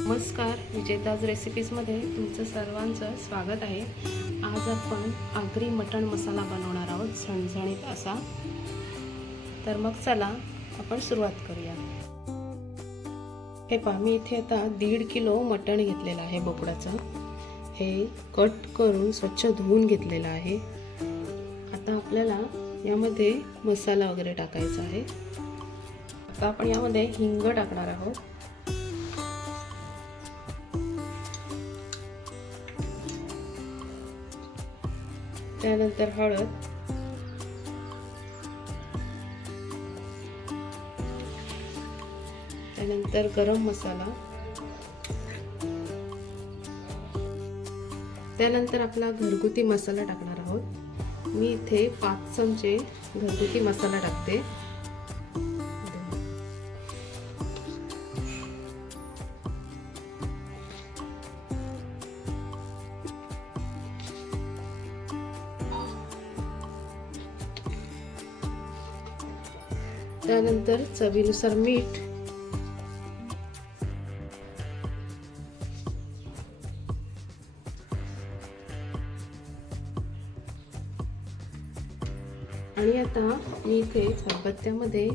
नमस्कार विजेताज रेसिपीजमध्ये तुमचं सर्वांचं स्वागत आहे. आज आपण आगरी मटण मसाला बनवणार आहोत झणझणीत असा. तर मग चला आपण सुरुवात करूया. हे पहा मी इथे आता दीड किलो मटण घेतलेलं आहे बोकडाचं हे कट करून स्वच्छ धुवून घेतलेलं आहे. आता आपल्याला यामध्ये मसाला वगैरे टाकायचा आहे. आता आपण यामध्ये हिंग टाकणार आहोत. त्यानंतर हळद. त्यानंतर गरम मसाला. त्यानंतर आपला घरगुती मसाला टाकणार आहोत. मी इथे पाच चमचे घरगुती मसाला टाकते. त्यानंतर चवीनुसार मीठ. आणि आता मी इथे खलबत्त्यामध्ये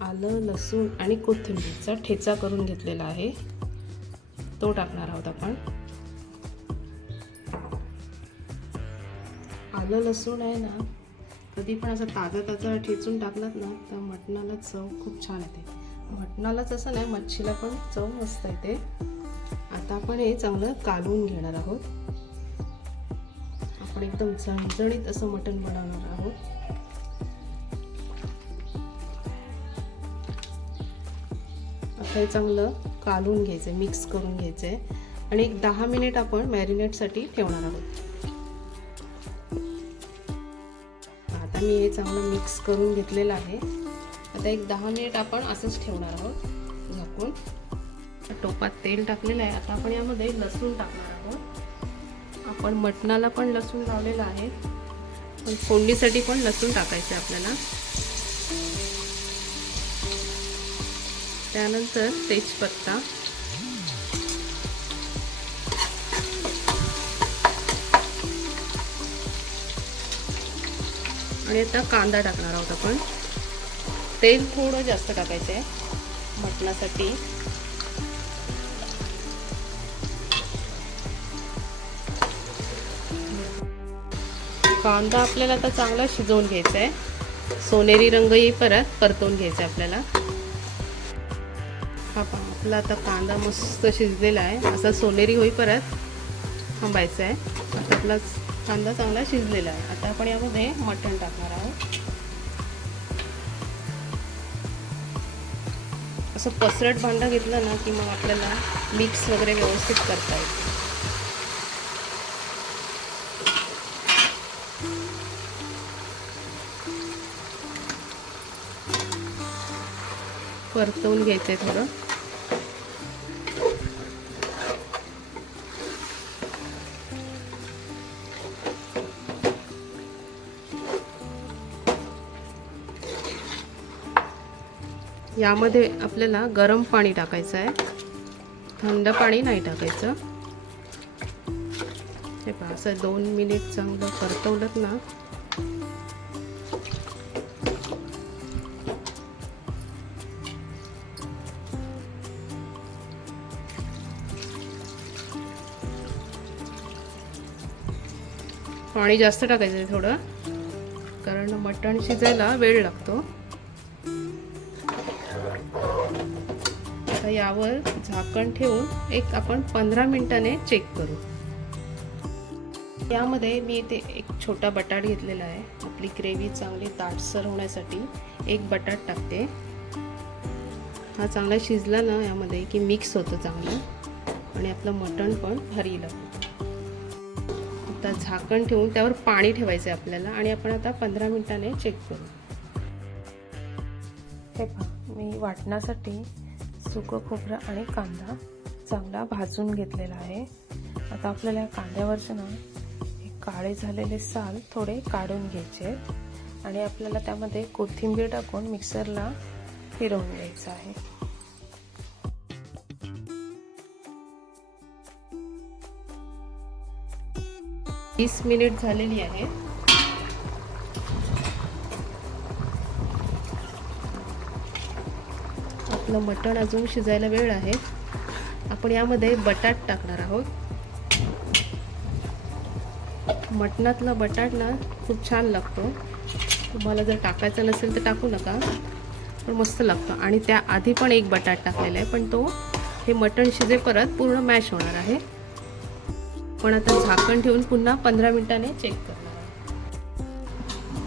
आलं लसूण आणि कोथिंबीरचा ठेचा करून घेतलेला आहे. तो टाकणार आहोत आपण. आलं लसूण आहे ना कधी पण असं ताजा ताजा ठेचून टाकलात ना तर मटणाला चव खूप छान येते. मटणालाच असं नाही मच्छीला पण चव मस्त येते. आता आपण हे चांगलं कालवून घेणार आहोत. आपण एकदम झणझणीत असं मटण बनवणार आहोत. आता हे चांगलं कालवून घ्यायचं मिक्स करून घ्यायचं आणि एक दहा मिनिट आपण मॅरिनेटसाठी ठेवणार आहोत. आता मी हे चांगलं मिक्स करून घेतलेलं आहे. आता एक दहा मिनिट आपण असंच ठेवणार आहोत झाकून. टोपात तेल टाकलेलं आहे. आता आपण यामध्ये लसूण टाकणार आहोत. आपण मटणाला पण लसूण लावलेलं आहे. पण फोडणीसाठी पण लसूण टाकायचं आहे आपल्याला. त्यानंतर तेजपत्ता. आणि आता कांदा टाकणार आहोत आपण. तेल थोडं जास्त टाकायचं आहे मटणासाठी. कांदा आपल्याला आता चांगला शिजवून घ्यायचा आहे. सोनेरी रंग परत परतवून घ्यायचा आहे आपल्याला. हा पहा आपला आता कांदा मस्त शिजलेला आहे. असा सोनेरी होई परत थांबायचा आहे. आता आपला कांदा चांगला शिजलेला आहे. आता आपण यामध्ये मटण टाकणार आहोत. असं पसरट भांडं घेतलं ना की मग आपल्याला मिक्स वगैरे व्यवस्थित करता येईल. परतवून घ्यायचं आहे थोडं. यामध्ये आपल्याला गरम पाणी टाकायचं आहे. थंड पाणी नाही टाकायचं. हे पहा असं दोन मिनिट चांगलं परतवलं ना. पाणी जास्त टाकायचं आहे थोडं. कारण मटण शिजायला वेळ लागतो. आता यावर झाकण ठेवून एक आपण पंधरा मिनिटाने चेक करू. यामध्ये मी इथे एक छोटा बटाट घेतलेला आहे. आपली ग्रेव्ही चांगली दाटसर होण्यासाठी एक बटाट टाकते. हा चांगला शिजला ना यामध्ये की मिक्स होतं चांगलं. आणि आपलं मटण पण भारी लागतं आता झाकण ठेवून त्यावर पाणी ठेवायचं आहे आपल्याला आणि आपण आता पंधरा मिनिटाने चेक करू. हे मी वाटण्यासाठी सुकं खोबरं आणि कांदा चांगला भाजून घेतलेला आहे. आता आपल्याला या कांद्यावरचे ना हे काळे झालेले साल थोडे काढून घ्यायचे आणि आपल्याला त्यामध्ये कोथिंबीर टाकून मिक्सरला फिरवून घ्यायचं आहे. वीस मिनिट झालेली आहे. आपलं मटण अजून शिजायला वेळ आहे. आपण यामध्ये बटाट टाकणार आहोत. मटणातला बटाट ना खूप छान लागतो. तुम्हाला जर टाकायचा नसेल तर टाकू नका. पण मस्त लागतं. आणि त्या आधी पण एक बटाट टाकलेला आहे. पण तो हे मटण शिजे परत पूर्ण मॅश होणार आहे. पण आता झाकण ठेवून पुन्हा पंधरा मिनिटाने चेक करणार आहे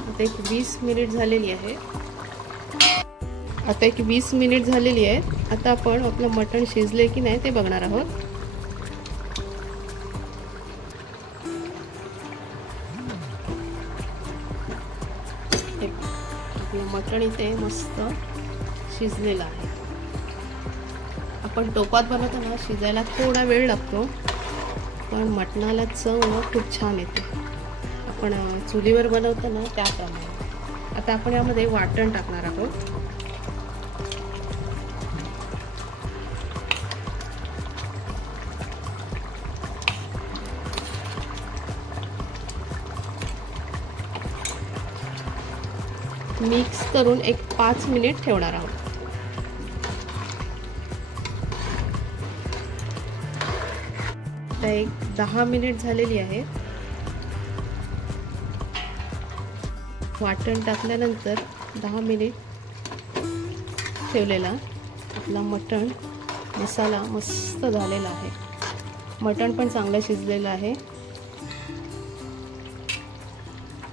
आता एक वीस मिनिट झालेली आहे. आता एक वीस मिनिट झालेली आहे. आता आपण आपलं मटण शिजले की नाही ते बघणार आहोत. आपलं मटण इथे मस्त शिजलेलं आहे. आपण टोपात बनवताना शिजायला थोडा वेळ लागतो पण मटणाला चव ना खूप छान येते. आपण चुलीवर बनवताना त्याप्रमाणे. आता आपण यामध्ये वाटण टाकणार आहोत. मिक्स करून एक पाच मिनिट ठेवणार आहोत. आता एक दहा मिनिट झालेली आहे. वाटण टाकल्यानंतर दहा मिनिट ठेवलेला आपला मटण मसाला मस्त झालेला आहे. मटण पण चांगलं शिजलेलं आहे.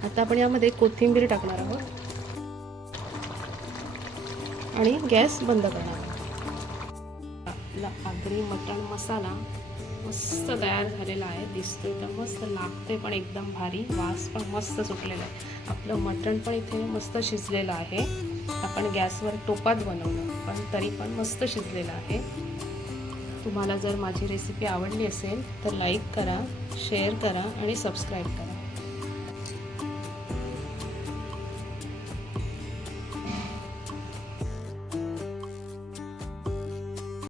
आता आपण यामध्ये कोथिंबीर टाकणार आहोत. आणि गॅस बंद करणार. आहोत आपला आगरी मटण मसाला मस्त तयार झालेला आहे दिसतोय तर मस्त लागते पण एकदम भारी वास पण मस्त सुटलेला आहे. आपलं मटण पण इथे मस्त शिजलेलं आहे. आपण गॅसवर टोपात बनवलं पण तरी पण मस्त शिजलेलं आहे. तुम्हाला जर माझी रेसिपी आवडली असेल तर लाईक करा शेअर करा आणि सबस्क्राईब करा.